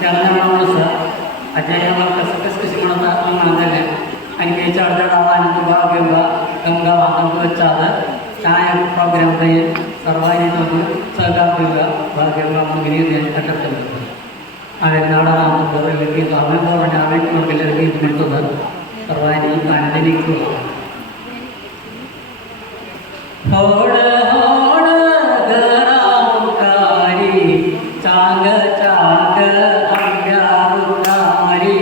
चलना सर अजय कसकसी म्हणत आणि चढचढावा भाग्यवा गंगा वाहन വെച്ചാൽ ഛായ പ്രോഗ്രാമിൽ സർവാരി നമ്മൾ സഹകാരിക ഭാഗ്യवा മുങ്ങിനെ കണ്ടെത്തുന്നത് അവൻ നാടാകുമ്പോൾ അല്ലെങ്കിൽ അവൻ പറഞ്ഞ അവയ്ക്കുള്ളിലേക്ക് കിട്ടുന്നത് സർവാരി അനുദിനിക്കുക चांग चांग अंगारुकारी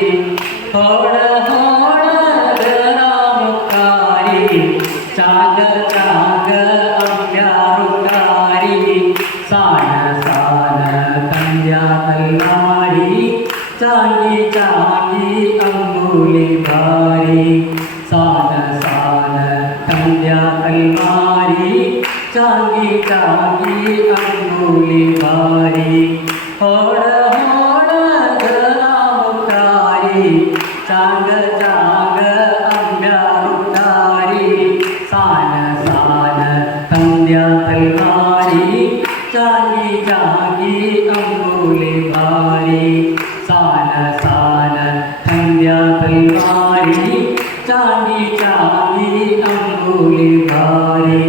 होड़ होड़ गरामुकारी चांग चांग अंगारुकारी सान सान कन्या तलवारी चांगी चांगी अंगुली भारी सान सान कन्या तलवारी चांगी चांगी अंगुली भारी होड़ होड़ गरामुकारी चांग चांग अंगारुकारी सान सान कन्या तलवारी चांगी चांगी अंगुली भारी सान सान कन्या तलवारी चांगी चांगी अंगुली भारी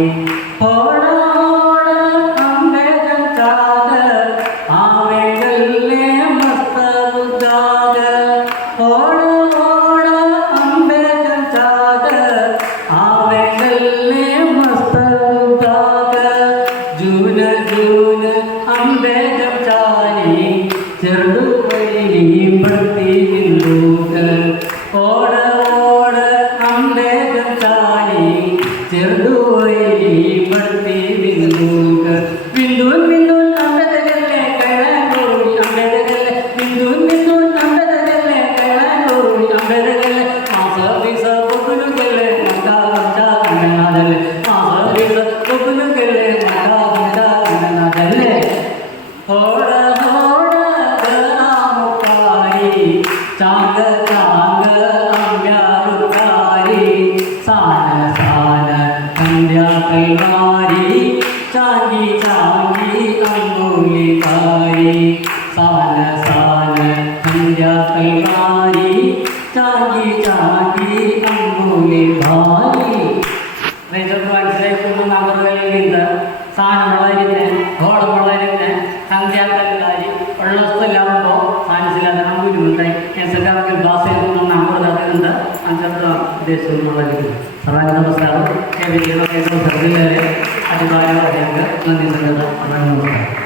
चांग चांग अंगारुकारी सान सान कन्या तलवारी चांगी चांगी अंगुली भारी सान सान कन्या तलवारी चांगी चांगी अंगुली भारी മനസ്സിലാക്കുന്ന നഗരങ്ങളിൽ സാധനം വളരുന്നത് ഗോഡ് വളരുന്നത് സംഖ്യാത്തല്ലാരി ഉള്ള സ്ഥലമാകുമ്പോൾ സാധനത്തില്ലാതെ ബുദ്ധിമുട്ടായി സർക്കാർക്ക് ഭാഷയിൽ നിന്നും നമ്പർ തരുന്നുണ്ട് അഞ്ചത്തെ ഉദ്ദേശവും വളരുന്നത് സർവാംഗ നമസ്കാരം കേരള സർക്കാരിലെ അധികാരികൾ നന്ദി നമസ്കാരം.